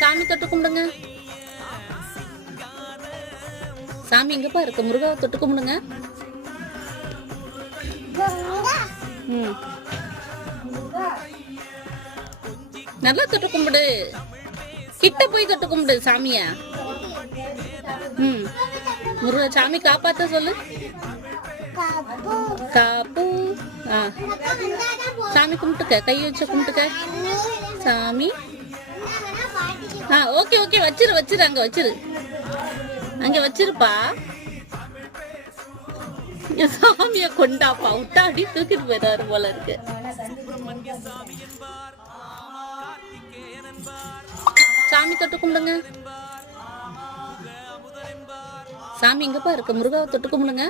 சாமி தொட்டு கும்பிடுங்க. சாமி எங்கப்பா இருக்கு? முருகாவை தொட்டு கும்பிடுங்க. நல்லா தொட்டு கும்பிடு. கிட்ட போய் தொட்டு கும்பிடு சாமிய. முருகா சாமி காப்பாத்த சொல்லு. காப்பு. சாமி கும்பிட்டுக்க, கை வச்சு கும்பிட்டுக்க. சாமி. ஓகே ஓகே, வச்சிரு அங்க வச்சிரு, அங்க வச்சிருப்பா. சாமிய கொண்டாப்பா விட்டாடி தூக்கிட்டு போயிடாரு போல இருக்கு. சாமி தொட்டு கும்பிடுங்க. சாமி எங்கப்பா இருக்கு? முருகாவை தொட்டு கும்பிடுங்க.